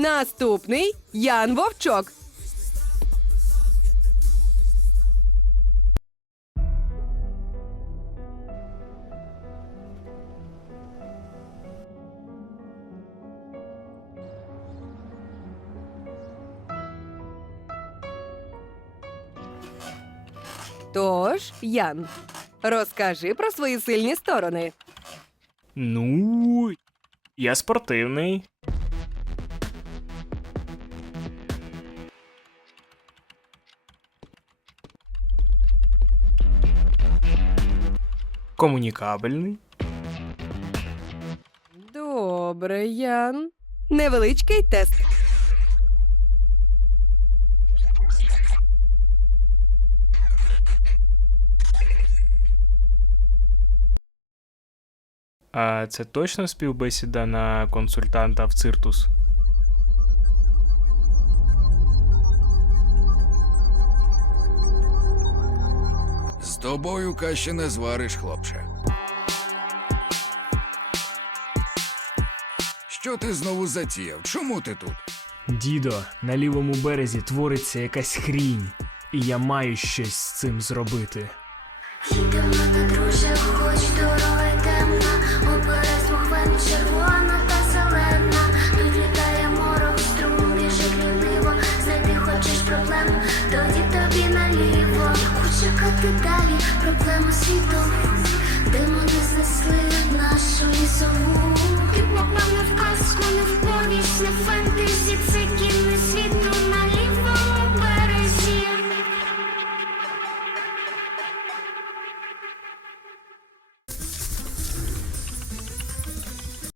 Наступний Ян Вовчок. Тож, Ян, розкажи про свої сильні сторони. Ну, я спортивний. Комунікабельний. Добре, Ян. Невеличкий тест. А це точно співбесіда на консультанта в Циртус? Тобою каші не звариш, хлопче. Що ти знову затіяв? Чому ти тут? Дідо, на лівому березі твориться якась хрінь, і я маю щось з цим зробити. Далі, проблему світу.